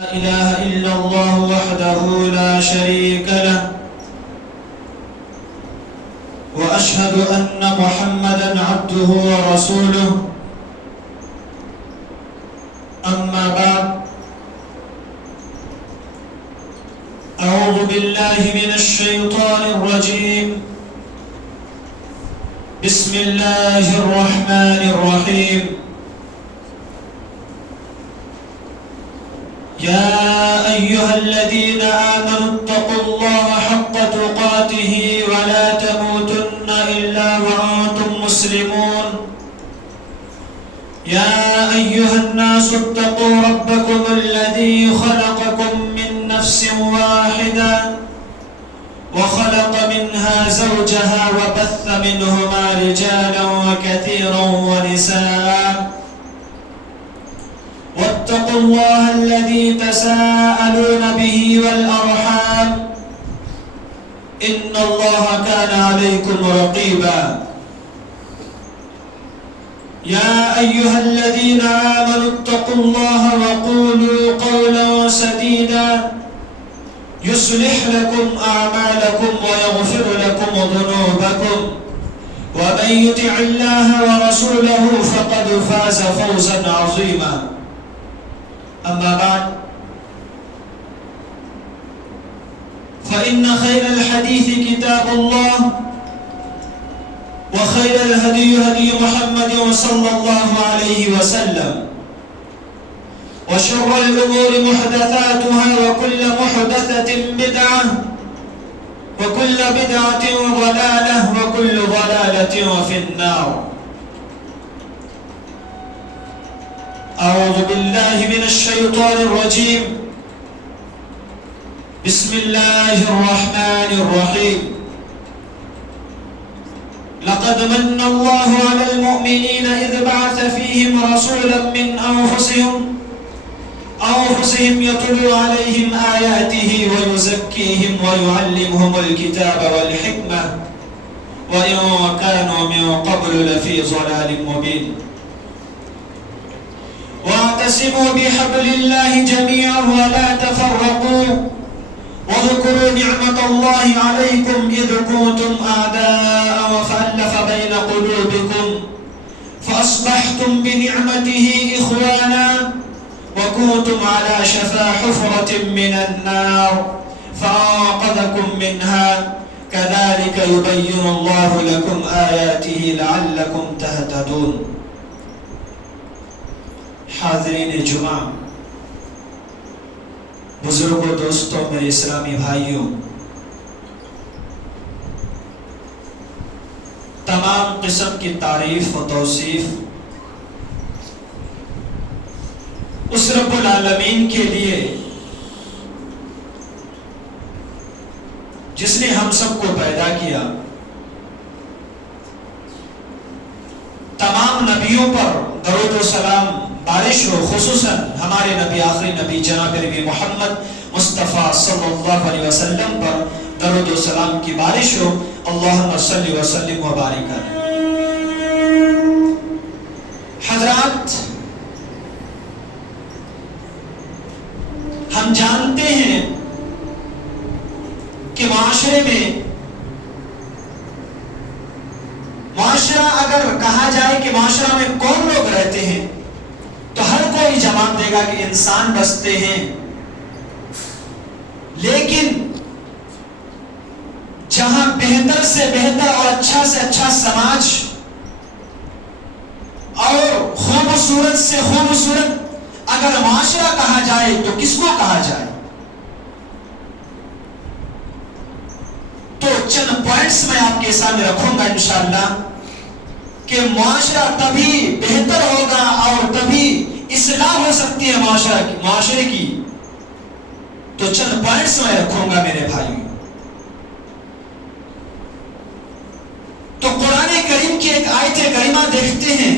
لا إله إلا الله وحده لا شريك له وأشهد أن محمدًا عبده ورسوله أما بعد أعوذ بالله من الشيطان الرجيم بسم الله الرحمن الرحيم يا أيها الذين آمنوا اتقوا الله حق تقاته ولا تموتن إلا وأنتم مسلمون يا أيها الناس اتقوا ربكم الذي خلقكم من نفس واحدة وخلق منها زوجها وبث منهما رجالا كثيرا ونساء واتقوا الله الذي تساءلون به والأرحام إن الله كان عليكم رقيبا يا أيها الذين آمنوا اتقوا الله وقولوا قولا سديدا يصلح لكم أعمالكم ويغفر لكم ذنوبكم ومن يطع الله ورسوله فقد فاز فوزا عظيما أما بعد فإن خير الحديث كتاب الله وخير الهدي هدي محمد صلى الله عليه وسلم وشر الأمور محدثاتها وكل محدثة بدعة وكل بدعة ضلالة وكل ضلالة في النار أعوذ بالله من الشيطان الرجيم بسم الله الرحمن الرحيم لقد من الله على المؤمنين إذ بعث فيهم رسولا من أنفسهم يتلو عليهم آياته ويزكيهم ويعلمهم الكتاب والحكمة وإن كانوا من قبل لفي ضلال مبين واعتصموا بحبل الله جميعا ولا تفرقوا واذكروا نعمة الله عليكم إذ كنتم أعداء فألف بين قلوبكم فأصبحتم بنعمته إخوانا وكنتم على شفا حفرة من النار فأنقذكم منها كذلك يبين الله لكم آياته لعلكم تهتدون حاضرین جمعہ بزرگوں دوستوں میرے اسلامی بھائیوں تمام قسم کی تعریف و توصیف اس رب العالمین کے لیے جس نے ہم سب کو پیدا کیا تمام نبیوں پر درود و سلام بارش ہو خصوصاً ہمارے نبی آخری نبی جناب نبی محمد مصطفیٰ صلی اللہ علیہ وسلم پر درود و سلام کی بارش ہو اللہم صلی وسلم و بارک علیہ حضرات ہم جانتے ہیں کہ معاشرہ اگر کہا جائے کہ معاشرہ میں کون لوگ رہتے ہیں تو ہر کوئی جواب دے گا کہ انسان بستے ہیں لیکن جہاں بہتر سے بہتر اور اچھا سے اچھا سماج اور خوبصورت سے خوبصورت اگر معاشرہ کہا جائے تو کس کو کہا جائے تو چند پوائنٹس میں آپ کے سامنے رکھوں گا انشاءاللہ کہ معاشرہ تبھی بہتر ہوگا اور تبھی اصلاح ہو سکتی ہے معاشرے کی تو چند پوائنٹس میں رکھوں گا میرے بھائیوں تو قرآن کریم کی ایک آیت کریمہ دیکھتے ہیں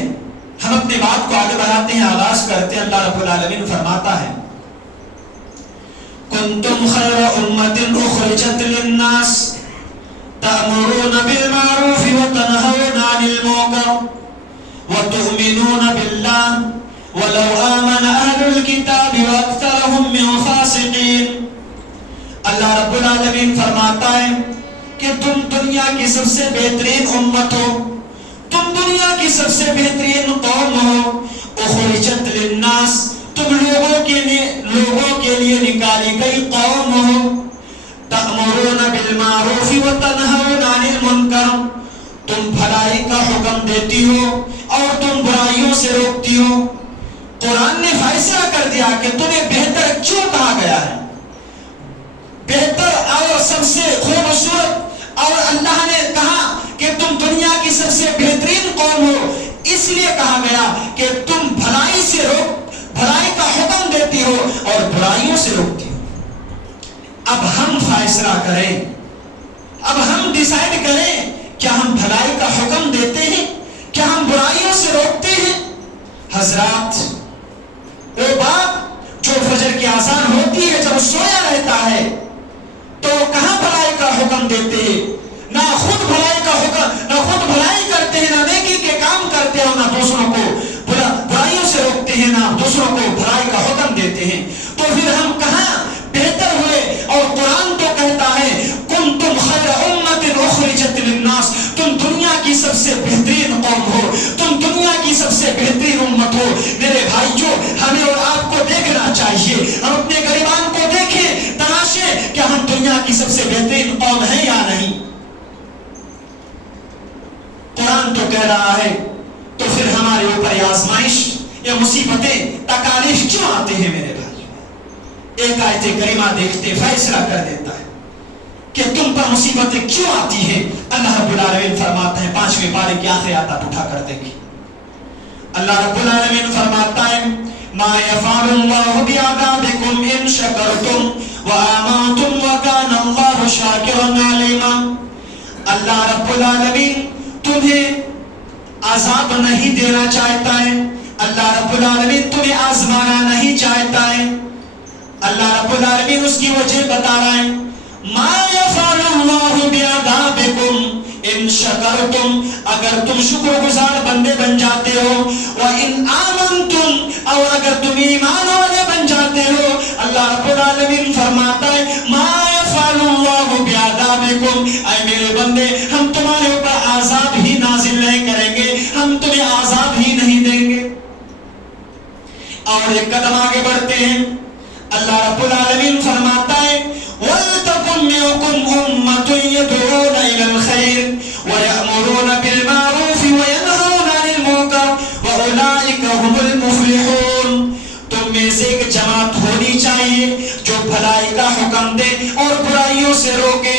ہم اپنی بات کو آگے بڑھاتے ہیں آغاز کرتے ہیں اللہ رب العالمین فرماتا ہے کنتم خیر امت اخرجت للناس تأمرون بالمعروف وتنهون عن المنكر وتؤمنون بالله ولو آمن أهل الكتاب وأكثرهم من دنیا کی سب سے بہترین امت ہو، تم دنیا کی سب سے بہترین قوم ہو، اخرجت للناس، تم لوگوں کے لیے نکالی گئی قوم ہو، تأمرون بالمعروف وتنہون عن المنکر، تم بھلائی کا حکم دیتی ہو اور تم برائیوں سے روکتی ہو۔ قرآن نے فیصلہ کر دیا کہ تمہیں بہتر کیوں کہا گیا ہے، بہتر اور سب سے خوبصورت، اور اللہ نے کہا کہ تم دنیا کی سب سے بہترین قوم ہو، اس لیے کہا گیا کہ تم بھلائی کا حکم دیتی ہو اور برائیوں سے روکتی ہو۔ اب ہم فیصلہ کریں، اب ہم ڈیسائیڈ کریں، کیا ہم بھلائی کا حکم دیتے ہیں، کیا ہم برائیوں سے روکتے ہیں؟ حضرات، وہ باپ جو فجر کی اذان ہوتی ہے جب سویا رہتا ہے تو کہاں بھلائی کا حکم دیتے ہیں؟ نہ خود بھلائی کا حکم، نہ خود بھلائی کرتے ہیں، نہ نیکی کے کام کرتے ہیں، نہ دوسروں کو برائیوں سے روکتے ہیں، نہ دوسروں کو بھلائی کا حکم دیتے ہیں۔ تو پھر ہم کہاں بہتر ہوئے؟ اور قرآن تو کہتا ہے کنتم خیر امت اخرجت للناس، تم دنیا کی سب سے بہترین قوم ہو، تم دنیا کی سب سے بہترین امت ہو۔ میرے بھائیوں، ہمیں اور آپ کو دیکھنا چاہیے، ہم اپنے گریبان کو دیکھیں، تلاشیں کہ ہم دنیا کی سب سے بہترین قوم ہیں یا نہیں۔ قرآن تو کہہ رہا ہے، تو پھر ہمارے اوپر یہ آزمائش، یہ مصیبتیں، تکالیف کیوں آتے ہیں میرے بھائی؟ ایک آیت کریمہ دیکھتے فیصلہ کر دیتا ہے کہ تم پر مصیبتیں کیوں آتی ہیں۔ اللہ رب العالمین فرماتا ہے، 5ویں پارے کی آخری آیت اٹھا کر دیکھیں، اللہ رب العالمین فرماتا ہے ما یفعل اللہ بعذابکم ان شکرتم وآمنتم وکان اللہ شاکرا علیما۔ اللہ رب العالمین تمہیں عذاب نہیں دینا چاہتا ہے، اللہ رب العالمین تمہیں آزمانا نہیں چاہتا ہے۔ اللہ رب العالمین اس کی وجہ بتا رہا ہے، ما یفعل اللہ بعذابکم ان شکرتم، اگر تم شکر گزار بندے بن جاتے ہو، وان آمنتم، اور اگر تم ایمان والے بن جاتے ہو، اللہ رب العالمین فرماتا ہے ما یفعل اللہ بعذابکم، اے میرے بندے ہم تمہارے اوپر عذاب ہی نازل نہیں کریں گے، ہم تمہیں عذاب ہی نہیں دیں گے۔ اور ایک قدم آگے بڑھتے ہیں، اللہ رب العالمین فرماتا ہے وَلْتَكُنْ مِنْكُمْ أُمَّةٌ يَدْعُونَ إِلَى الْخَيْرِ وَيَأْمُرُونَ بِالْمَعْرُوفِ وَيَنْهَوْنَ عَنِ الْمُنكَرِ وَأُولَئِكَ هُمُ الْمُفْلِحُونَ۔ تم میں سے ایک جماعت ہونی چاہیے جو بھلائی کا حکم دے اور برائیوں سے روکے۔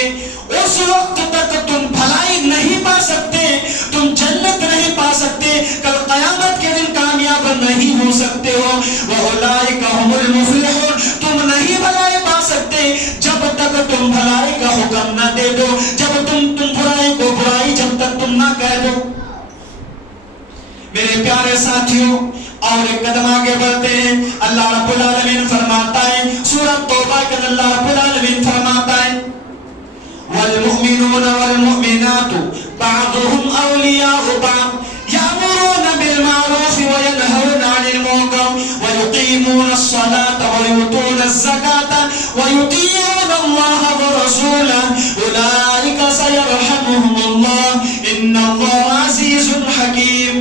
اس وقت تک تم بھلائی نہیں پا سکتے، تم جنت نہیں پا سکتے، کل قیامت کے دن کامیاب نہیں ہو سکتے ہو۔ وَأُولَئِكَ هُمُ الْمُفْلِحُونَ، تم نہیں بھلائی پا سکتے جب تک تم بھلائی کا حکم نہ دے دو، جب تم برائی کو برائی جب تک تم نہ کہہ دو۔ میرے پیارے ساتھیوں، اور ایک قدم آگے بڑھتے ہیں، اللہ رب العالمین فرماتا ہے سورہ توبہ کے اللہ رب العالمین فرماتا ہے والمؤمنون والمؤمنات بعضهم أولياء بعض يأمرون بالمعروف وينهون عن المنكر ويقيمون الصلاة ويؤتون الزكاة ويطيعون الله ورسوله أولئك سيرحمهم الله إن الله عزيز حكيم۔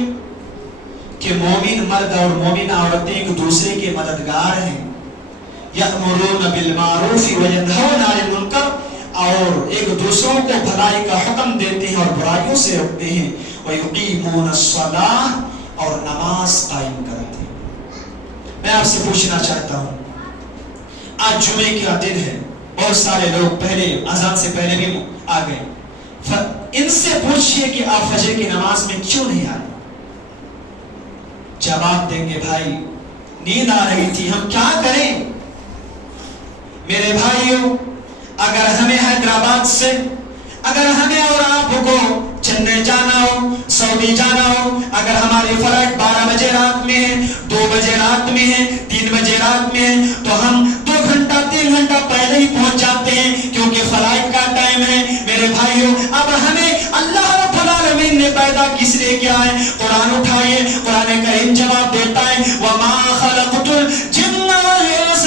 کہ مومن مرد اور مومن عورتیں ایک دوسرے کے مددگار ہیں، یأمرون بالمعروف وینہون عن المنکر، اور ایک دوسروں کو بھلائی کا حکم دیتے ہیں اور برائیوں سے روکتے ہیں، ویقیمون الصلاۃ، اور نماز قائم کرتے ہیں۔ میں آپ سے پوچھنا چاہتا ہوں، آج جمعے کا دن ہے، بہت سارے لوگ پہلے اذان سے پہلے بھی آ گئے، ان سے پوچھئے کہ آپ فجر کی نماز میں کیوں نہیں آئے؟ جواب دیں گے بھائی نیند آ رہی تھی، ہم کیا کریں؟ میرے بھائیوں، اگر ہمیں حیدرآباد سے، اگر ہمیں اور آپ کو چنئی جانا ہو، سعودی جانا ہو، اگر ہماری فلائٹ 12 بجے رات میں ہے، 2 بجے رات میں ہے، 3 بجے رات میں ہے، تو ہم 2 گھنٹہ 3 گھنٹہ پہلے ہی پہنچ جاتے ہیں کیونکہ فلائٹ کا ٹائم ہے۔ میرے بھائیوں، اب ہمیں اللہ رب العالمین نے پیدا کس لیے کیا ہے؟ قرآن اٹھائیے، قرآن کریم جواب دیتا ہے وَمَا خَلَقْتُ الْجِنَّ وَالْإِنسَ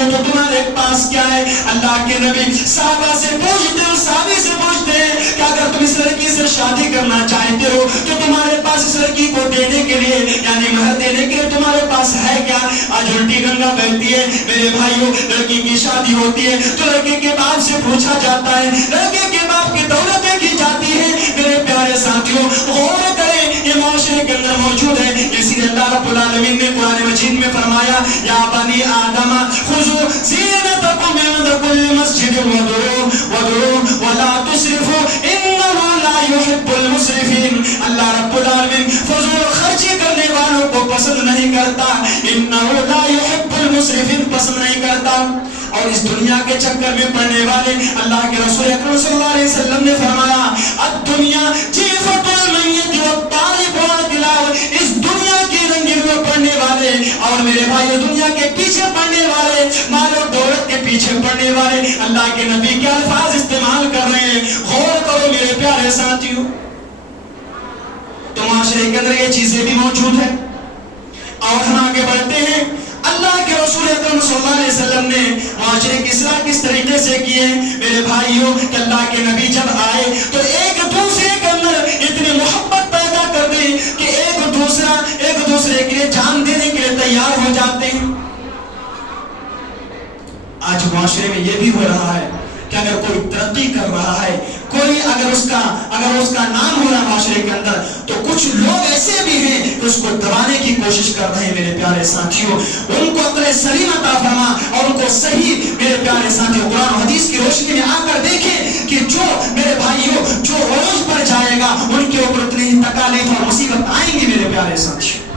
بھائیوں تو تمہارے پاس کیا ہے؟ اللہ کے نبی صحابہ سے پوچھتے ہو، صحابی سے پوچھتے ہیں کہ اگر تم اس لڑکی سے شادی کرنا چاہتے ہو تو تمہارے پاس اس لڑکی کو دینے کے لیے یعنی مہر دینے کے لیے تمہارے پاس ہے کیا؟ آج الٹی گنگا بہتی ہے میرے بھائیوں، لڑکی کی شادی ہوتی ہے تو لڑکے کے باپ سے پوچھا جاتا ہے، لڑکے کے باپ کی دولت دیکھی جاتی ہے۔ میرے پیارے ساتھیوں غور کریں، یہ معاشرے کے اندر موجود ہے۔ اسی لیے اللہ رب العالمین نے قرآن مجید میں فرمایا یا بنی آدم خذوا زینتکم عند کل مسجد وادعوا ولا تسرفوا انہ لا يحب المسرفین۔ اللہ رب العالمین فضول خرچی کرنے والوں کو پسند نہیں کرتا، انہ لا يحب المسرفین پسند نہیں کرتا۔ اور اس دنیا کے چکر میں پڑنے والے اللہ کے رسول اکرم صلی اللہ علیہ وسلم نے فرمایا الدنیا جیفۃ المیت والطالب والطلاو، اس دنیا کی رنگین میں پڑنے والے اور میرے بھائی دنیا کے پیچھے پڑنے والے، مال و دولت کے پیچھے پڑنے والے، اللہ کے نبی کے الفاظ استعمال کر رہے ہیں۔ غور کرو میرے پیارے ساتھیوں، تو معاشرے کے اندر یہ چیزیں بھی موجود ہیں۔ اور ہم آگے بڑھتے ہیں، اللہ کے رسول اکرم صلی اللہ علیہ وسلم نے معاشرے کی اصلاح کس طریقے سے کی ہے؟ میرے بھائیوں کہ اللہ کے نبی جب آئے تو ایک دوسرے کے اندر اتنی محبت پیدا کر دی کہ ایک دوسرے کے لیے جان دینے کے لیے تیار ہو جاتے ہیں۔ آج معاشرے میں یہ بھی ہو رہا ہے کہ اگر کوئی ترقی کر رہا ہے، کوئی اگر اس کا نام ہو رہا ہے معاشرے کے اندر، تو کچھ لوگ ایسے بھی ہیں کہ اس کو دبانے کی کوشش کر رہے ہیں۔ میرے پیارے ساتھیوں ان کو عقل سلیم عطا فرما اور ان کو صحیح میرے پیارے ساتھیوں قرآن و حدیث کی روشنی میں آ کر دیکھیں کہ جو میرے بھائیوں جو عروج پر جائے گا ان کے اوپر اتنی ہی تکالیف اور مصیبت آئیں گی میرے پیارے ساتھیوں۔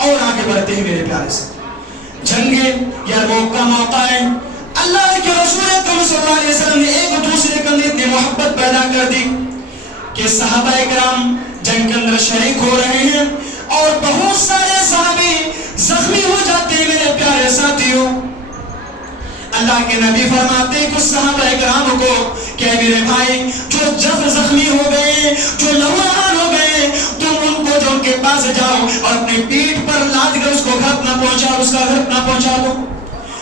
اور آگے بڑھتے ہیں میرے پیارے ساتھیوں، جنگ یرموک کا موقع ہے۔ اللہ کے رسول اکرم صلی اللہ علیہ وسلم نے ایک دوسرے کے اندر اتنی محبت پیدا کر دی کہ صحابہ کرام جنگ کے اندر شریک ہو رہے ہیں اور بہت سارے صحابی زخمی ہو جاتے ہیں میرے پیارے ساتھیوں۔ اللہ کے نبی فرماتے ہیں کچھ صحابہ کرام کو کہ میرے بھائی جو زخمی ہو گئے، جو لہوحان ہو گئے، تم ان کو جو ان کے پاس جاؤ اور اپنی پیٹھ پر لاد کر اس کو گھر نہ پہنچاؤ، اس کا گھر نہ پہنچا دو۔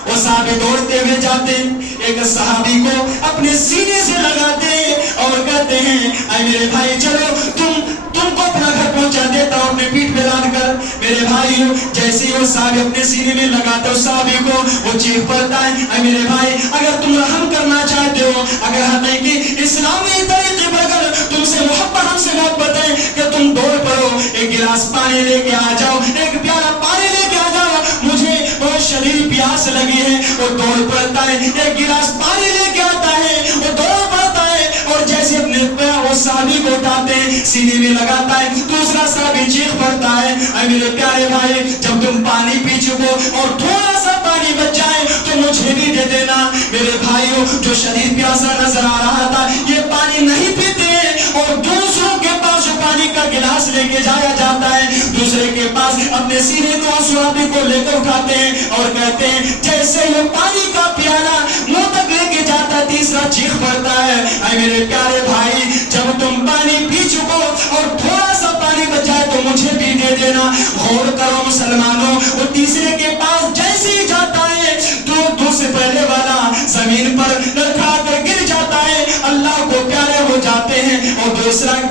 وہ صحابی دوڑتے ہوئے جاتے ہیں، ایک صحابی کو اپنے سینے سے لگاتے ہیں اور کہتے ہیں اے میرے بھائی چلو تم کو اپنا گھر پہنچا دیتا ہوں اپنے پیٹھ پہ لاد کر۔ میرے بھائیو جیسے وہ صحابی اپنے سینے میں لگاتا ہے اس صحابی کو، وہ چیخ پڑتا ہے اے میرے بھائی اگر تم رحم کرنا چاہتے ہو، اگر حقیقی اسلامی طریقے پر اگر تم سے محبت ہم سے محبت ہے کہ تم دوڑ پڑو، ایک گلاس پانی لے کے آ جاؤ، ایک پیالہ پانی لے کے آ جاؤ، مجھے بہت شدید پیاس لگی ہے۔ وہ دوڑ پڑتا ہے، ایک گلاس پانی لے کے آتا ہے، وہ دوڑ پڑتا ہے اور جیسے اپنے وہ صحابی کو اٹھاتے ہیں سینے میں لگاتا ہے، دوسرا صحابی چیخ پڑتا ہے اے میرے پیارے بھائی جب تم پانی پی چکو اور تھوڑا سا پانی بچ جائے تو مجھے بھی دے دینا۔ میرے بھائیوں جو شدید پیاسا نظر آ رہا تھا یہ پانی نہیں پیتے اور دوسروں کے پاس جو پانی کا گلاس لے کے جایا جاتا ہے، دوسرے کے پاس اپنے سینے کو صحابی کو لے کر اٹھاتے ہیں اور کہتے ہیں جیسے یہ پانی کا پیالہ منہ تک لے کے جاتا ہے تیسرا چیخ پڑتا ہے اے میرے پیارے بھائی جب تم پانی پی چکو اور تھوڑا سا پانی بچائے تو مجھے بھی دے دینا۔ غور کرو مسلمانوں، وہ تیسرے کے پاس جیسے ہی جاتا ہے تو دوسرے پہلے والا زمین پر لڑکھا کر گر جاتا ہے، اللہ کو پیارے ہو جاتے ہیں اور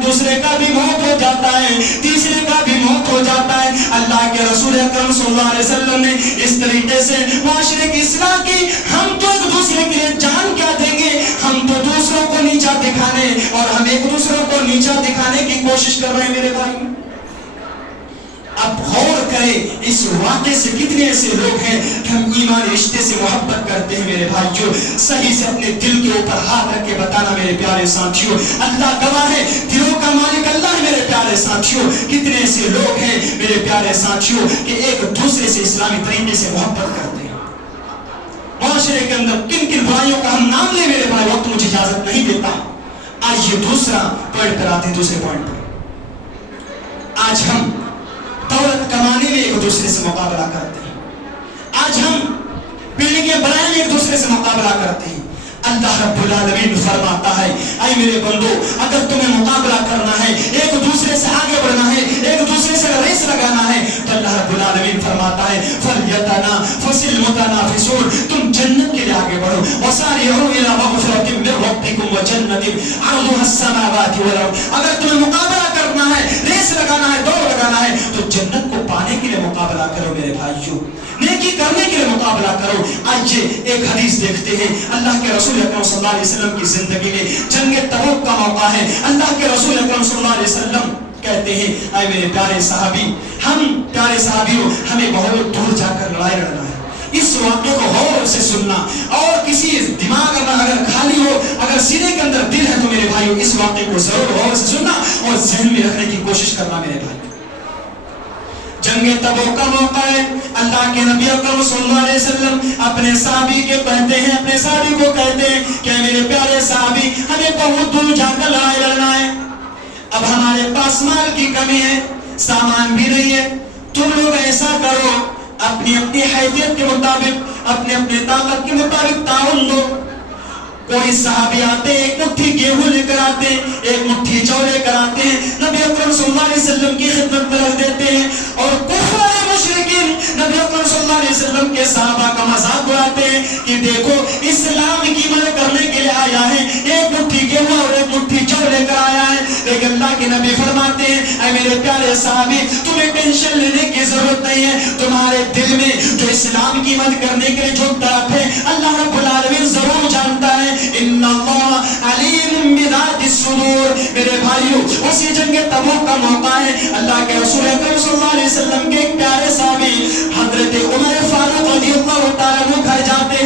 دوسرے کا بھی موت ہو جاتا ہے، تیسرے کا بھی موت ہو جاتا ہے۔ اللہ کے رسول اکرم صلی اللہ علیہ وسلم نے اس طریقے سے معاشرے کی اصلاح کی۔ ہم تو ایک دوسرے کے لیے جان کیا دیں گے، ہم تو دوسروں کو نیچا دکھانے اور ہم ایک دوسروں کو نیچا دکھانے کی کوشش کر رہے ہیں میرے بھائی۔ اب غور کریں اس واقعے سے کتنے ایسے لوگ ہیں کہ ہم ایمان رشتے سے محبت کرتے ہیں میرے بھائیوں۔ صحیح سے اپنے دل کے اوپر ہاتھ رکھ کے بتانا میرے پیارے ساتھیوں، اللہ گواہ ہے دلوں کا مالک اللہ ہے میرے پیارے ساتھیوں۔ کتنے ایسے لوگ ہیں میرے پیارے ساتھیوں کہ ایک دوسرے سے اسلامی طریقے سے محبت کرتے ہیں۔ معاشرے کے اندر کن کن برائیوں کا ہم نام لیں میرے بھائی، وقت مجھے اجازت نہیں دیتا۔ آج یہ دوسرا پوائنٹ پر آتے ہیں، دوسرے پوائنٹ پر آج ہم دولت کمانے میں ایک دوسرے سے مقابلہ کرتے ہیں، آج ہم بلڈنگیں بنانے میں ایک دوسرے سے مقابلہ کرتے ہیں، اللہ رب العالمین فرماتا ہے اے میرے بندو اگر تمہیں مقابلہ کرنا ہے ایک دوسرے سے آگے بڑھنا ہے ایک دوسرے سے ریس لگانا ہے تو اللہ رب العالمین فرماتا ہے فَلْيَتَنَافَسِ الْمُتَنَافِسُونَ تم جنت کے لیے آگے بڑھو وَسَارِعُوا إِلَىٰ مَغْفِرَةٍ مِّن رَّبِّكُمْ وَجَنَّةٍ عَرْضُهَا السَّمَاوَاتُ وَالْأَرْضُ اگر تمہیں مقابلہ کرنا ہے ریس لگانا ہے دوڑ لگانا ہے تو جنت کو پانے کے لیے مقابلہ کرو میرے بھائیوں نیکی کرنے کے لیے مقابلہ کرو. آئیے ایک حدیث دیکھتے ہیں. اللہ کے رسول اکرم صلی اللہ علیہ وسلم کی زندگی میں جنگ تبوک کا موقع ہے. اللہ کے رسول اکرم صلی اللہ علیہ وسلم کہتے ہیں اے میرے پیارے صحابی ہم پیارے صحابیوں ہمیں بہت دور جا کر لڑائی لڑنا ہے. اس واقعے کو غور سے سننا اور کسی دماغ میں اگر خالی ہو اگر سینے کے اندر دل ہے تو میرے بھائیوں اس واقعے کو ضرور غور سے سننا اور ذہن میں رکھنے کی کوشش کرنا میرے بھائی. جنگ تبوک کا موقع ہے. اللہ کے نبی اکرم صلی اللہ علیہ وسلم اپنے صحابی کے کہتے ہیں اپنے صحابی کو کہتے ہیں کہ میرے پیارے صحابی ہمیں بہت دور جا کر لڑائی لڑنا ہے. اب ہمارے پاس مال کی کمی ہے سامان بھی نہیں ہے. تم لوگ ایسا کرو اپنی اپنی حیثیت کے مطابق اپنے اپنے طاقت کے مطابق تعاون دو. کوئی صحابی آتے ہیں ایک مٹھی گیہوں لے کر آتے ہیں ایک مٹھی جو لے کر آتے ہیں نبی اکرم صلی اللہ علیہ وسلم کی خدمت میں رکھ دیتے ہیں اور کفار مشرکین نبی اکرم صلی اللہ علیہ وسلم کے صحابہ کا مذاق اڑاتے ہیں کہ دیکھو اسلام کی مدد کرنے کے لیے آیا ہے ایک مٹھی گیہوں اور ایک مٹھی جو لے کر آیا ہے. لیکن اللہ کے نبی فرماتے ہیں اے میرے پیارے صحابی تمہیں ٹینشن لینے کی ضرورت نہیں ہے. تمہارے دل میں جو اسلام کی مدد کرنے کے لیے جو طرف ہے اللہ رب العالمین ضرور جانتا ہے. ان اللہ علیم بذات الصدور. میرے بھائیو اسی جنگ تبوک کا موقع ہے. اللہ کے رسول اکرم صلی اللہ علیہ وسلم کے ایک پیارے صحابی حضرت عمر فاروق رضی اللہ تعالیٰ عنہ گھر جاتے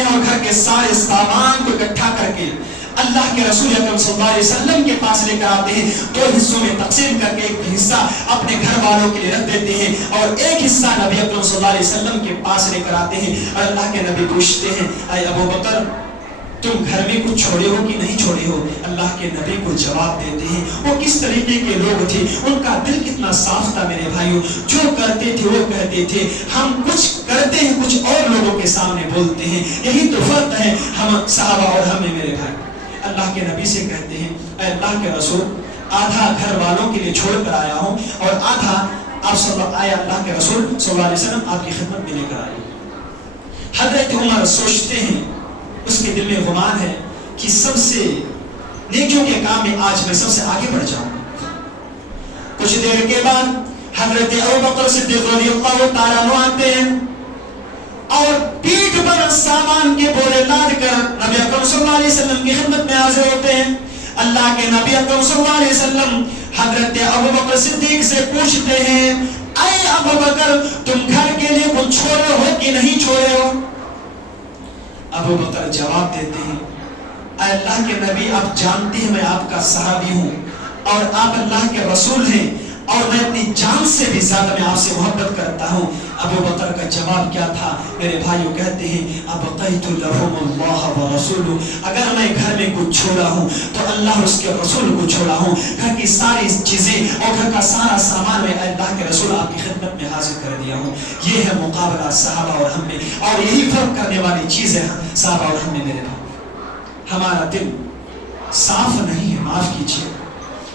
ہیں اور گھر کے سارے سامان کو اکٹھا کر کے اللہ کے رسول اکرم صلی اللہ علیہ وسلم کے پاس لے کر آتے ہیں. دو حصوں میں تقسیم کر کے ایک حصہ اپنے گھر والوں کے لیے رکھ دیتے ہیں اور ایک حصہ نبی اکرم صلی اللہ علیہ وسلم کے پاس لے کر آتے ہیں. اور اللہ کے نبی پوچھتے ہیں اے ابو بکر تم گھر میں کچھ چھوڑے ہو کہ نہیں چھوڑے ہو؟ اللہ کے نبی کو جواب دیتے ہیں وہ کس طریقے کے لوگ تھے ان کا دل کتنا صاف تھا میرے بھائیوں. جو کرتے تھے وہ کہتے تھے ہم کچھ کرتے ہیں کچھ اور لوگوں کے سامنے بولتے ہیں. یہی تو فرق ہے ہم صحابہ اور ہم میں میرے بھائی. اللہ کے نبی سے کہتے ہیں اے اللہ کے رسول آدھا گھر والوں کے لیے چھوڑ کر آیا ہوں اور آدھا آپ اللہ کے رسول صلی اللہ علیہ وسلم آپ کی خدمت میں لے کر آئے. حضرت عمر سوچتے ہیں اس کے دل میں گمان ہے کہ سب سے نیکیوں کے کام میں آج میں سب سے آگے بڑھ جاؤں. کچھ دیر کے بعد حضرت ابوبکر صدیق رضی اللہ تعالیٰ عنہ آتے ہیں اور پیٹھ پر سامان کے بولے لاد کر نبی اکرم صلی اللہ علیہ وسلم کی خدمت میں حاضر ہوتے ہیں. اللہ کے نبی اکرم صلی اللہ علیہ وسلم حضرت ابوبکر صدیق سے پوچھتے ہیں اے ابوبکر تم گھر کے لیے کچھ چھوڑے ہو کہ نہیں چھوڑے ہو؟ ابوبکر جواب دیتے ہیں اے اللہ کے نبی آپ جانتے ہیں میں آپ کا صحابی ہوں اور آپ اللہ کے رسول ہیں اور میں اپنی جان سے بھی زیادہ میں آپ سے محبت کرتا ہوں. ابوبکر کا جواب کیا تھا میرے بھائیوں؟ کہتے ہیں ابقیت لهم اللہ ورسولہ اگر میں گھر میں کچھ چھوڑا ہوں تو اللہ اور اس کے رسول کو چھوڑا ہوں. گھر کی ساری چیزیں اور گھر کا سارا سامان میں اللہ کے رسول آپ کی خدمت میں حاضر کر دیا ہوں. یہ ہے مقابلہ صحابہ اور ہم میں اور یہی فرق کرنے والی چیز ہے صحابہ اور ہم میں میرے بھائی. ہمارا دل صاف نہیں ہے معاف کیجیے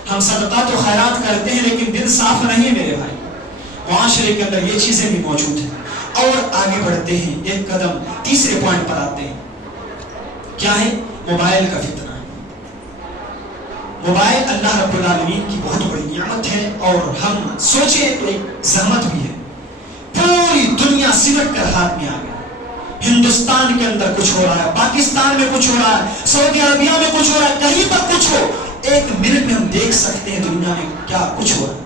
ہم صدقات و خیرات کرتے ہیں لیکن دل صاف نہیں ہے میرے بھائی. معاشرے کے اندر یہ چیزیں بھی موجود ہیں اور آگے بڑھتے ہیں ایک قدم تیسرے پوائنٹ پر آتے ہیں. کیا ہے؟ موبائل کا فتنہ. موبائل اللہ رب العالمین کی بہت بڑی نعمت ہے اور ہم سوچیں تو ایک زحمت بھی ہے. پوری دنیا سمٹ کر ہاتھ میں آ گئی. ہندوستان کے اندر کچھ ہو رہا ہے پاکستان میں کچھ ہو رہا ہے سعودی عربیہ میں کچھ ہو رہا ہے کہیں پر کچھ ہو ایک منٹ میں ہم دیکھ سکتے ہیں دنیا میں کیا کچھ ہو رہا ہے.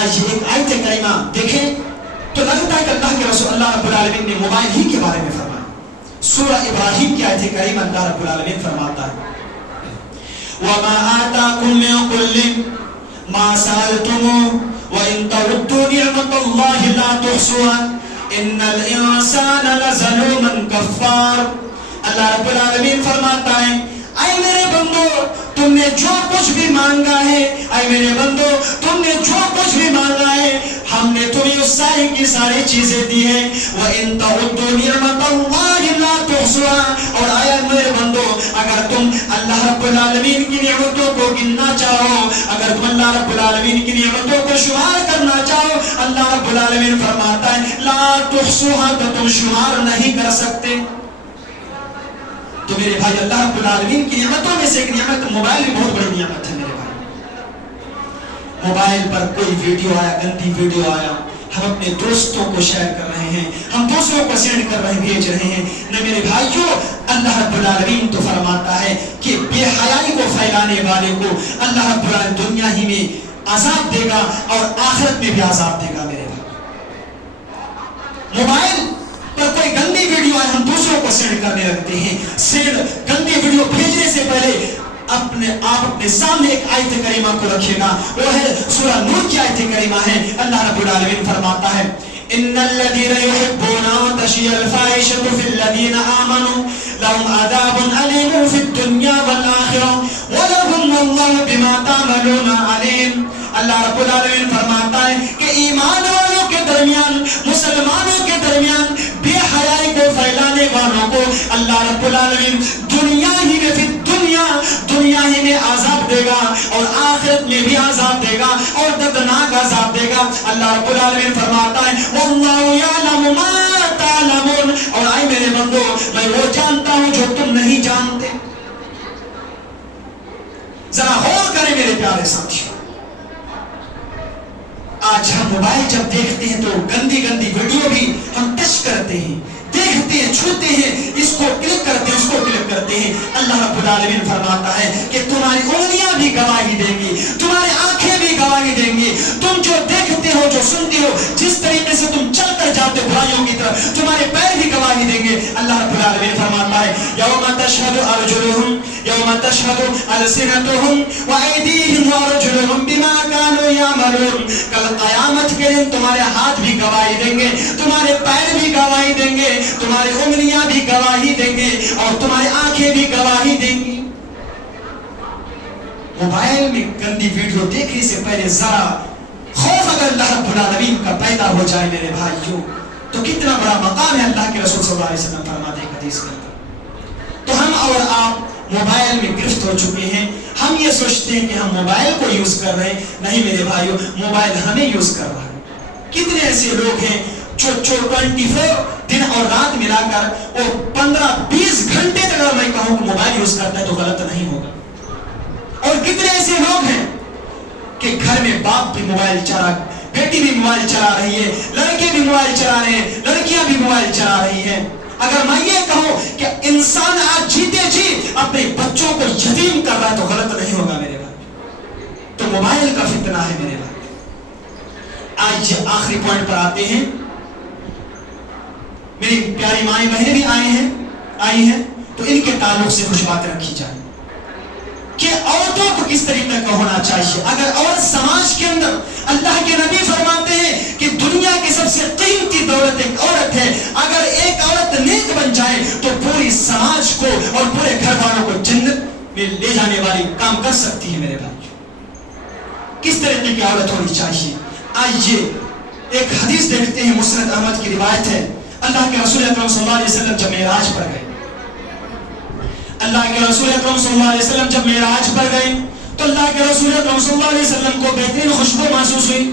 آج ایک آیت کریمہ دیکھیں تو لگتا ہے کہ اللہ کے رسول اللہ رب العالمین نے موبائل ہی کے بارے میں فرمایا. سورہ ابراہیم کی آیت کریمہ اللہ رب العالمین فرماتا ہے وَمَا آتَاكُم مِّن كُلٍّ مَّا سَأَلْتُمُوهُ وَإِن تَعُدُّوا نِعْمَةَ اللَّهِ لَا تُحْصُوهَا إِنَّ الْإِنسَانَ لَظَلُومٌ كَفَّارٌ. اللہ رب العالمین فرماتا ہے اے میرے بندو تم نے جو کچھ بھی مانگا ہے اے میرے بندو تم نے جو کچھ بھی مانگا ہے ہم نے تمہیں ساری کی ساری چیزیں دی ہیں. وَإِن تَعُدُّوا نِعْمَةَ اللَّهِ لَا تُحْصُوهَا. اور آیا میرے بندو اگر تم اللہ رب العالمین کی نعمتوں کو گننا چاہو, اگر تم اللہ رب العالمین کی نعمتوں کو شمار کرنا چاہو, اللہ رب العالمین فرماتا ہے لا تحصوها, تو تم شمار نہیں کر سکتے. تو میرے بھائی اللہ رب العالمین کی نعمتوں میں سے ایک نعمت موبائل بھی بہت بڑی نعمت ہے میرے بھائی. موبائل پر کوئی ویڈیو آیا, گندی ویڈیو آیا, ہم اپنے دوستوں کو شیئر کر رہے ہیں, ہم دوسروں کو سینڈ کر رہے ہیں, بھیج رہے ہیں. نہ میرے بھائیوں, اللہ رب العالمین تو فرماتا ہے کہ بے حیائی کو پھیلانے والے کو اللہ رب العالمین دنیا ہی میں عذاب دے گا اور آخرت میں بھی عذاب دے گا. میرے بھائی موبائل پر کوئی گندی ویڈیو آئے, ہم دوسروں کو سینڈ کرنے لگتے ہیں. گندی ویڈیو بھیجنے سے پہلے اپنے سامنے ایک آیت کریمہ کو رکھیے گا, وہ ہے سورہ نور کی آیت کریمہ ہے. اللہ رب العالمین فرماتا ہے ان الذين يحبون ان تشيع الفاحشة في الذين آمنوا لهم عذاب أليم في الدنيا والآخرة ولهم الله بما تعملون عليم. اللہ رب العالمین فرماتا ہے کہ ایمان والوں کے درمیان, مسلمانوں کے درمیان بے حیائی کو پھیلانے والوں کو اللہ رب العالمین دنیا ہی میں دنیا ہی میں عذاب دے گا اور آخرت میں بھی عذاب دے گا اور دردناک عذاب دے گا. اللہ رب العالمین فرماتا ہے واللہ یعلم ما تعلمون. اور آئے میرے بندو, میں وہ جانتا ہوں جو تم نہیں جانتے. ذرا غور کریں میرے پیارے ساتھیوں. آج ہم موبائل جب دیکھتے ہیں تو گندی ویڈیو بھی ہم ٹچ کرتے ہیں, دیکھتے ہیں, چھوتے ہیں, اس کو کلک کرتے ہیں, اس کو کلک کرتے ہیں. اللہ رب العالمین فرماتا ہے کہ تمہاری انگلیاں بھی گواہی دیں گی, تمہاری آنکھیں بھی گواہی دیں گی. تم جو دیکھتے ہو, جو سنتے ہو, جس طریقے سے تم چل کر جاتے ہو برائیوں کی طرف, تمہارے پیر بھی گواہی دیں گے. اللہ رب العالمین فرماتا ہے یوم تشہد ارجلہم یوم تشہد السنتہم وایدیہم وارجلہم بما کانوا یعملون. کل قیامت کے دن تمہارے ہاتھ بھی گواہی دیں گے, تمہارے پیر بھی گواہی دیں گے, تمہاری انگلیاں بھی گواہی دیں گے اور تمہاری آنکھیں بھی گواہی دیں گی. موبائل میں گندی ویڈیو دیکھنے سے پہلے ذرا خوف اگر اللہ رب العالمین کا پیدا ہو جائے میرے بھائیوں, تو کتنا بڑا مقام ہے اللہ کے رسول صلی اللہ علیہ وسلم فرماتے ہیں حدیث کے اندر. تو ہم اور آپ موبائل میں گرفت ہو چکے ہیں. ہم یہ سوچتے ہیں کہ ہم موبائل کو یوز کر رہے ہیں. نہیں میرے بھائیوں, موبائل ہمیں یوز کر رہا ہے. کتنے ایسے لوگ ہیں جو 24 دن اور رات ملا کر وہ 15-20 گھنٹے تک اگر میں کہوں کہ موبائل یوز کرتا ہے تو غلط نہیں ہوگا. اور کتنے ایسے لوگ ہیں کہ گھر میں باپ بھی موبائل چلا, بیٹی بھی موبائل چلا رہی ہے, لڑکے بھی موبائل چلا رہے ہیں, لڑکیاں بھی موبائل چلا رہی ہیں. اگر میں یہ کہوں کہ انسان آج جیتے جی اپنے بچوں کو یتیم کر رہا ہے تو غلط نہیں ہوگا میرے بھائی. تو موبائل کا فتنہ ہے میرے بھائی. آج آخری پوائنٹ پر آتے ہیں. میری پیاری مائیں بہنیں بھی آئی ہیں تو ان کے تعلق سے کچھ باتیں رکھی جائیں کہ عورتوں کو کس طریقے کا ہونا چاہیے. اگر عورت سماج کے اندر, اللہ کے نبی فرماتے ہیں کہ دنیا کی سب سے قیمتی دولت ایک عورت ہے. اگر ایک عورت نیک بن جائے تو پوری سماج کو اور پورے گھر والوں کو جنت میں لے جانے والی کام کر سکتی ہے میرے بھائی. کس طریقے کی عورت ہونی چاہیے. آئیے ایک حدیث دیکھتے ہیں, مسند احمد کی روایت ہے. اللہ کے رسول اکرم صلی اللہ علیہ وسلم جب معراج پر گئے, اللہ کے رسول اکرم صلی اللہ علیہ وسلم جب معراج پر گئے تو اللہ کے رسول اکرم صلی اللہ علیہ وسلم کو بہترین خوشبو محسوس ہوئی.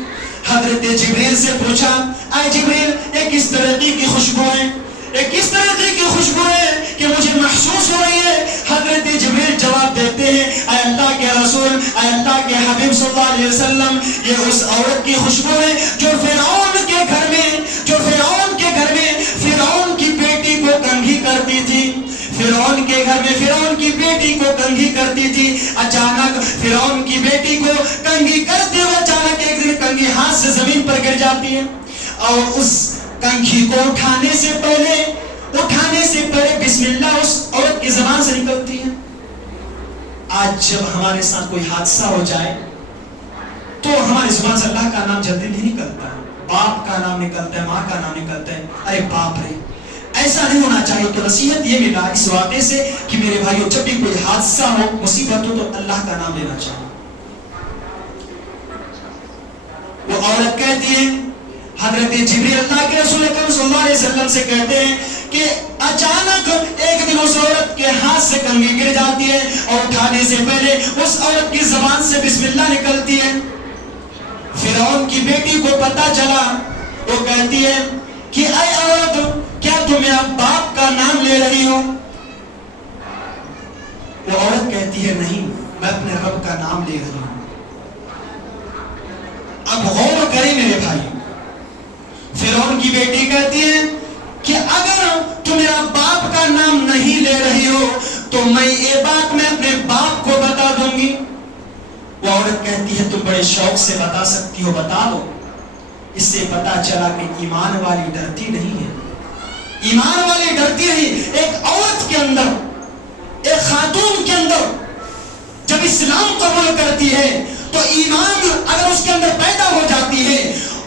حضرت جبریل سے پوچھا, اے جبریل یہ کس طریقے کی خوشبو ہے, یہ کس طریقے کی خوشبو ہے کہ مجھے محسوس ہو رہی ہے. حضرت جبریل جواب دیتے ہیں, اے اللہ کے رسول, اے اللہ کے حبیب صلی اللہ علیہ وسلم, یہ اس عورت کی خوشبو ہے جو فرعون کے گھر میں فرعون کی بیٹی کو کنگھی کرتی تھی. فرعون کے گھر میں فرعون کی بیٹی کو کنگھی کرتی تھی. اچانک فرعون کی بیٹی کو کنگھی کرتے ہوئے اچانک ایک دن کنگھی ہاتھ سے زمین پر گر جاتی ہے اور اس کنگھی کو اٹھانے سے پہلے بسم اللہ اس عورت کی زبان سے نکلتی ہے. آج جب ہمارے ساتھ کوئی حادثہ ہو جائے تو ہماری زبان سے اللہ کا نام جلدی نہیں نکلتا ہے, باپ کا نام نکلتا ہے, ماں کا نام نکلتا ہے. ارے باپ رے, ایسا نہیں ہونا چاہیے. تو نصیحت یہ ملا اس واقعے سے کہ میرے بھائیوں, جب بھی کوئی حادثہ ہو, مصیبت ہو, تو اللہ کا نام لینا چاہیے. وہ عورت کہتی ہے, حضرت جبریل اللہ کے رسول اکرم صلی اللہ علیہ وسلم سے کہتے ہیں کہ اچانک ایک دن اس عورت کے ہاتھ سے کنگھی گر جاتی ہے اور اٹھانے سے پہلے اس عورت کی زبان سے بسم اللہ نکلتی ہے. فرعون کی بیٹی کو پتا چلا، وہ کہتی ہے کہ اے عورت، کیا تم میرا باپ کا نام لے رہی ہو؟ وہ عورت کہتی ہے نہیں، میں اپنے رب کا نام لے رہی ہوں. اب غور کریں میرے بھائی، فرعون کی بیٹی کہتی ہے کہ اگر تم میرا باپ کا نام نہیں لے رہی ہو تو میں یہ بات میں اپنے باپ کو بتا دوں گی. وہ عورت کہتی ہے تم بڑے شوق سے بتا سکتی ہو، بتا دو. اس سے پتا چلا کہ ایمان والی ڈرتی نہیں ہے. ایمان والی ڈرتی نہیں. ایک عورت کے اندر، ایک خاتون کے اندر جب اسلام قبول کرتی ہے تو ایمان اگر اس کے اندر پیدا ہو جاتی ہے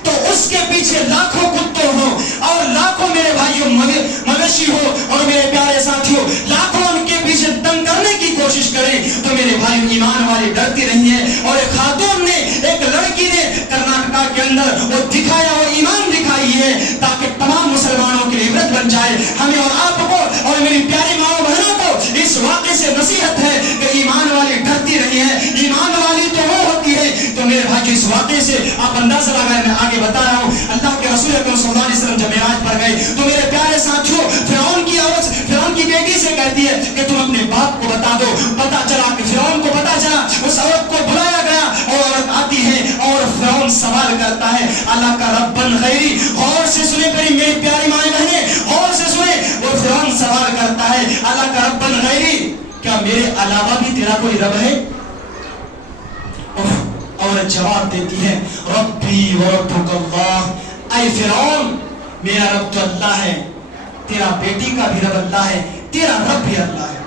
تو اس کے پیچھے لاکھوں کتے ہو اور لاکھوں میرے بھائیوں مویشی ہو اور میرے پیارے ساتھیوں لاکھوں ان کے پیچھے تنگ کرنے کی کوشش کریں تو میرے بھائیوں ایمان والی ڈرتی نہیں ہے. اور ایک خاتون نے، ایک لڑکی نے کرناٹکا کے اندر وہ دکھایا، وہ ایمان دکھائی ہے تاکہ تمام مسلمانوں کے لیے عبرت بن جائے. ہمیں اور آپ کو اور میری پیاری ماں بہنوں کو اس واقعے سے نصیحت ہے کہ ایمان والی ڈرتی نہیں ہے. ایمان والی تو وہ ہوتی ہے. تو میرے بھائی اس واقعے سے آپ اندازہ لگائیں، میں آگے بتا رہا ہوں. اللہ کے رسول اکرم صلی اللہ علیہ وسلم جب معراج پر گئے تو میرے پیارے ساتھیوں فرعون کی عورت فرعون کی بیٹی سے کہتی ہے کہ تم اپنے باپ کو بتا دو. پتا چلا کہ فرعون کو پتا چلا، اس عورت کو بلایا گیا اور عورت آتی ہے اور فرعون سوال کرتا ہے اللہ کا ربن غیری. غور سے سنیں میری پیاری مائیں بہنیں، غور سے سنیں. وہ فرعون سوال کرتا ہے اللہ کا ربن غیری، کیا میرے علاوہ بھی تیرا کوئی رب ہے؟ عورت جواب دیتی ہے ربی و ربک اللہ. اے فرعون، میرا رب تو اللہ ہے، تیرا بیٹی کا بھی رب اللہ ہے، تیرا رب بھی اللہ ہے.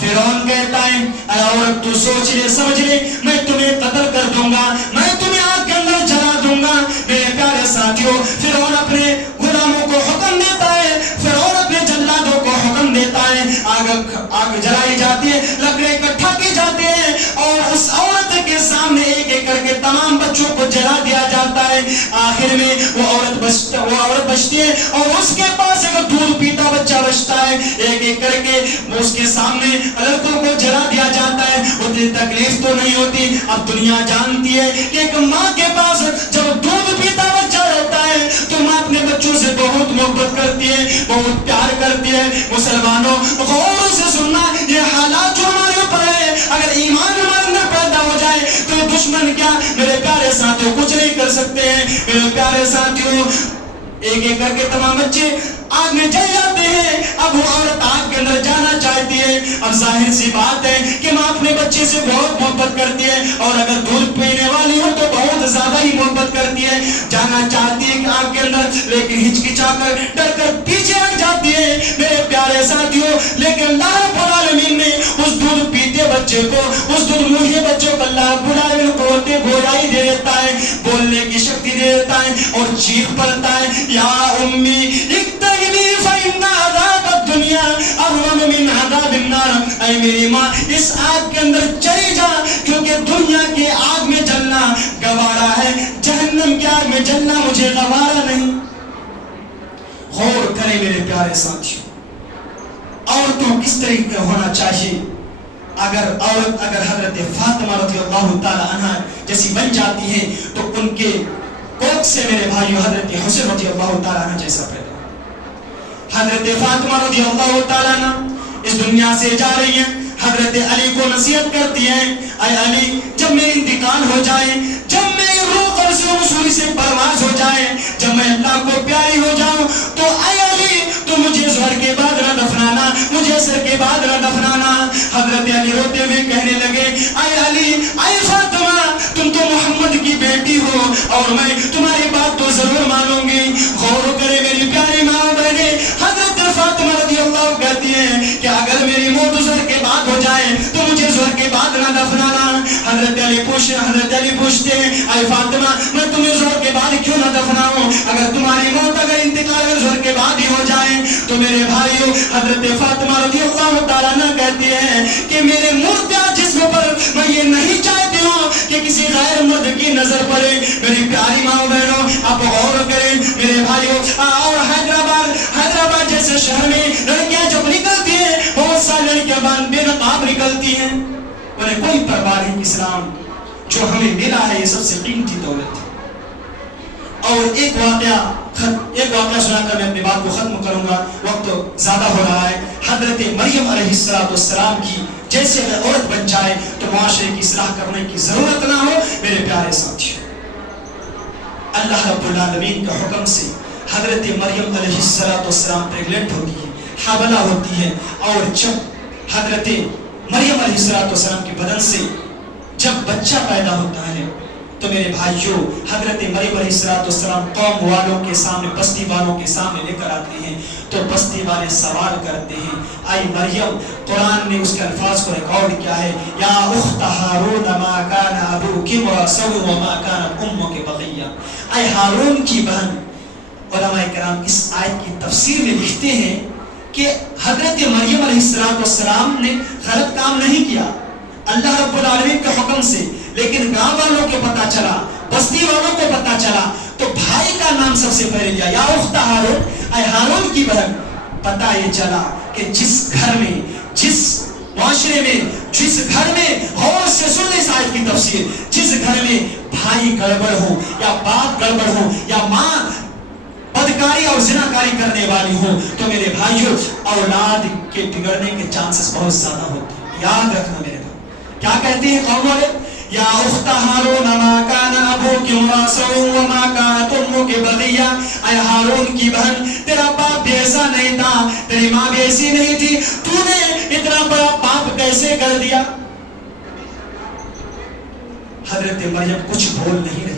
فرعون کہتا ہے اے عورت تو سوچ لے سمجھ لے، میں تمہیں قتل کر دوں گا، میں تمہیں آگ کے اندر جلا دوں گا. میرے پیارے ساتھیوں، فرعون اپنے غلاموں کو حکم دیتا ہے، فرعون اپنے جلادوں کو حکم دیتا ہے، آگ جلائی جاتی ہے، لکڑیں اکٹھا کی جاتی ہیں اور اس عورت کے سامنے ایک ایک کر کے تمام بچوں کو جلا دیا جاتا ہے. آخر میں وہ عورت بچتی ہے اور اس کے پاس ایک دودھ پیتا بچہ بچتا ہے. ایک ایک کر کے اس کے سامنے لڑکوں کو جلا دیا جاتا ہے. اتنی تکلیف تو نہیں ہوتی. اب دنیا جانتی ہے کہ ایک ماں کے پاس جب دودھ پیتا بچہ رہتا ہے تو ماں اپنے بچوں سے بہت محبت کرتی ہے، بہت پیار کرتی ہے. مسلمانوں غور سے سننا، یہ حالات جو ہمارے اوپر ہے، اگر ایمان ہمارے اندر پیدا ہو جائے تو دشمن کیا میرے پیارے ساتھیوں کچھ نہیں کر سکتے ہیں. میرے پیارے ساتھیوں، ایک ایک کر کے تمام بچے آگ میں جل جاتے ہیں. اب وہ عورت آگ کے اندر جانا چاہتی ہے. اب ظاہر سی بات ہے کہ ماں اپنے بچے سے بہت محبت کرتی ہے اور اگر دودھ پینے والی ہو تو بہت زیادہ ہی محبت کرتی ہے. جانا چاہتی ہے کہ آگ کے اندر، لیکن ہچکچا کر ڈر کر پیچھے ہٹ جاتی ہے. میرے پیارے ساتھیوں، لیکن اللہ رب العالمین نے اس دودھ پیتے بچے کو، اس دودھ منہے بچوں کو اللہ رب العالمین قوت گویائی دے دیتا ہے، بولنے کی شکتی دے دیتا ہے اور چیخ پڑتا ہے یا امی اکتہمی فإن عذاب الدنیا اہون من عذاب النار. اے میری ماں، اس آگ کے اندر چلی جا کیونکہ دنیا کی آگ میں جلنا گوارا ہے، جہنم کی آگ میں جلنا مجھے گوارا نہیں. غور کریں میرے پیارے ساتھیوں، عورتوں کس طریقے کا ہونا چاہیے. اگر حضرت فاطمہ رضی اللہ تعالی عنہ جیسی بن جاتی ہے تو ان کے کوکھ سے میرے بھائیو حضرت حسین رضی اللہ تعالی عنہ جیسا پیدا. حضرت فاطمہ رضی اللہ تعالی عنہ اس دنیا سے جا رہی ہیں. حضرت علی کو نصیحت کرتی ہیں اے علی، جب میرا انتقال ہو جائے، جب میری روح قبض و وصولی سے پرواز ہو جائے، جب میں اللہ کو پیاری ہو جاؤں تو اے علی تو مجھے ظہر کے بعد نہ دفنانا، مجھے عصر کے بعد نہ دفنانا. حضرت علی روتے ہوئے کہنے لگے اے علی، اے فاطمہ، تم تو محمد کی بیٹی ہو اور میں تمہاری بات تو ضرور مانوں گی. غور کرے میری پیاری ماں بہنیں، حضرت فاطمہ رضی اللہ کہتی ہیں کہ اگر میری موت ظہر کے بعد ہو جائے تو مجھے ظہر کے بعد نہ دفنانا. حضرت علی پوچھتے ہیں اے فاطمہ، میں تمہیں ظہر کے بعد کیوں نہ دفناؤں؟ اگر تمہاری موت اگر انتقال ظہر کے بعد ہی ہو جائے تو میرے بھائیو، حضرت فاطمہ رضی اللہ تعالیٰ عنہ کہتی ہیں کہ میرے مردہ جسم پر میں یہ نہیں چاہتی ہوں کہ کسی غیر مرد کی نظر پڑے. میری پیاری ماں بہنوں، اب غور بھائیوں اور حیدرآباد جیسے شہر میں لڑکیاں جب نکلتی ہیں بہت ساری لڑکیاں بے نقاب نکلتی ہیں، انہیں کوئی پرواہ نہیں. اسلام جو ہمیں ملا ہے یہ سب سے قیمتی دولت ہے. اور ایک واقعہ سنا کر میں اپنی بات کو ختم کروں گا، وقت زیادہ ہو رہا ہے. حضرت مریم علیہ السلام کی جیسے اگر عورت بن جائے تو معاشرے کی اصلاح کرنے کی ضرورت نہ ہو. میرے پیارے ساتھیوں، اللہ رب العالمین کے حکم سے حضرت مریم علیہ السلام پریگننٹ ہوتی ہے، حاملہ ہوتی ہے. اور جب حضرت مریم علیہ السلام کے بدن سے جب بچہ پیدا ہوتا ہے تو میرے بھائیوں حضرت مریم علیہ السلام قوم والوں کے سامنے، بستی والوں کے سامنے لے کر آتے ہیں تو بستی والے سوال کرتے ہیں، اے مریم، قرآن نے اس کے الفاظ کو ریکارڈ کیا ہے، یا اخت ہارون ما کان ابوک امرأ سوء وما کانت امک بغیہ. اے ہارون کی بہن. علماء کرام اس آیت کی تفسیر میں لکھتے ہیں کہ حضرت مریم علیہ السلام نے غلط کام نہیں کیا اللہ رب العالمین کے حکم سے، لیکن گاؤں والوں کو پتا چلا، بستی والوں کو پتا چلا تو بھائی کا نام سب سے پہلے لیا، یا اخت ہارون، اے ہارون کی بہن. پتا یہ چلا کہ جس گھر میں، جس معاشرے میں، جس گھر میں، غور سے سن لیں اس آیت کی تفسیر، جس گھر میں بھائی گڑبڑ ہو یا باپ گڑبڑ ہو یا ماں بدکاری اور زناکاری کرنے والی ہو تو میرے بھائیوں اولاد کے بگڑنے کے چانسز بہت زیادہ ہوتے ہیں. یاد رکھنا میرے بھائی. کیا کہتے ہیں قوم والے؟ یا اخت ہارون ما کان ابوک امرأ سوء وما کانت امک بغیہ. اے ہارون کی بہن، تیرا باپ بھی ایسا نہیں تھا، تیری ماں بھی ایسی نہیں تھی، تو نے اتنا بڑا پاپ کیسے کر دیا؟ حضرت مریم کچھ بول نہیں رہی ہے،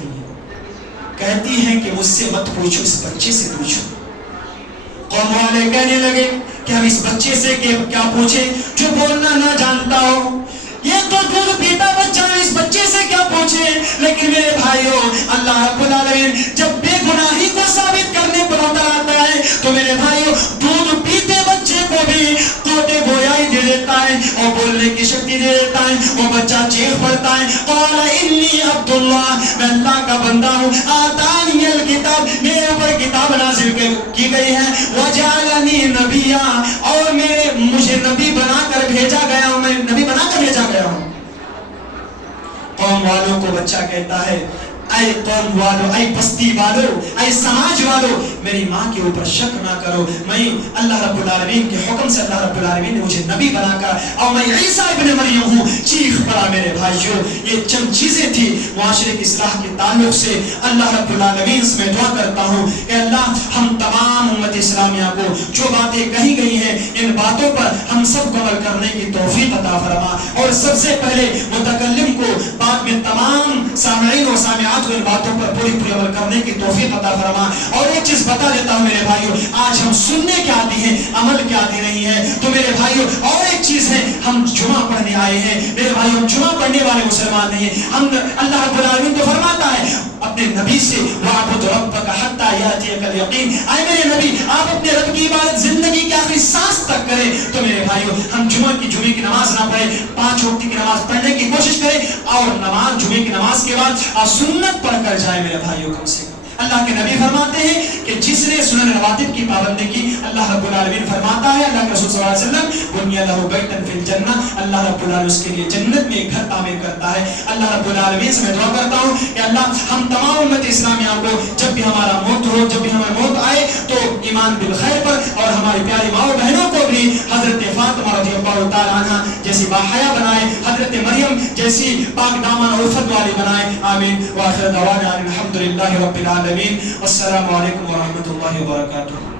کہتی ہیں کہ مجھ سے مت پوچھو، اس بچے سے پوچھو. قوم والے کہنے لگے کہ ہم اس بچے سے کیا پوچھیں جو بولنا نہ جانتا ہو، یہ تو دودھ پیتا بچہ ہے، اس بچے سے کیا پوچھیں. لیکن میرے بھائیوں اللہ رب العالمین جب بے گناہی کو ثابت کرنے پر اتر آتا ہے تو میرے بھائیوں دودھ پیتے بچے کو بھی توتے گویائی دے دیتا ہے اور بولنے کی شکتی دے دیتا ہے. وہ بچہ چیخ پڑتا ہے، قال انی عبد اللہ، میں اللہ کا بندہ ہوں، آتانی الکتاب، میرے اوپر کتاب نازل کی گئی ہے، وجعلنی نبیا، اور مجھے نبی بنا کر بھیجا گیا ہوں، میں نبی بنا کر بھیجا گیا ہوں. قوم والوں کو بچہ کہتا ہے، اے قوم والو، اے بستی والو، اے سماج والو، میری ماں کے اوپر شک نہ کرو، میں اللہ رب العالمین کے حکم سے اللہ رب العالمین نے مجھے نبی بنا کر، اور میں عیسیٰ ابن مریم ہوں. چیخ پڑا میرے بھائیوں. یہ چند چیزیں تھی معاشرے کی اصلاح کے تعلق سے. اللہ رب العالمین سے میں دعا کرتا ہوں کہ اللہ ہم تمام امت اسلامیہ کو جو باتیں کہی گئی ہیں ان باتوں پر ہم سب کو عمل کرنے کی توفیق عطا فرما، اور سب سے پہلے متکلم کو، بعد میں تمام سامعین و سامعات کو ان باتوں پر پوری عمل کرنے کی توفیق عطا فرما. اور ایک چیز بتا دیتا ہوں میرے بھائیوں، آج ہم سننے کے عادی ہیں، عمل کے عادی نہیں ہے. تو میرے بھائیوں اور ایک چیز ہے، ہم جمعہ پڑھنے آئے ہیں میرے بھائیوں، ہم جمعہ پڑھنے والے مسلمان نہیں ہیں. ہم اللہ رب العالمین تو فرماتا ہے اپنے نبی سے، وَاعْبُدْ رَبَّكَ حَتَّى يَأْتِيَكَ الْيَقِينُ، اے میرے نبی آپ اپنے رب کی عبادت زندگی کے آخری سانس تک کریں. تو میرے بھائیوں ہم جمعے کی نماز نہ پڑھیں، 5 وقت کی نماز پڑھنے کی کوشش کریں، اور جمعے کی نماز کے بعد سنت پڑھ کر جائے میرے بھائیوں. کم سے کم اللہ کے نبی فرماتے ہیں کہ جس نے سنن رواتب کی پابندی کی، اللہ رب العالمین فرماتا ہے، اللہ کے رسول صلی اللہ علیہ وسلم، بنی لہ بیتا فی الجنہ، اللہ رب العالمین اس کے لیے جنت میں ایک گھر تعمیر کرتا ہے. اللہ رب العالمین سے میں دعا کرتا ہوں کہ اللہ ہم تمام امت اسلامیہ کو جب بھی ہمارا موت ہو، جب بھی ہماری موت آئے تو ایمان بالخیر پر، اور ہماری پیاری ماں و بہنوں کو بھی حضرت فاطمہ رضی اللہ تعالی عنہ جیسی باحیا بنائے، حضرت مریم جیسی پاک دامن اور عفت والی بنائے. آمین. وآخر دعوانا الحمدللہ رب العالمین. السلام علیکم ورحمۃ اللہ وبرکاتہ.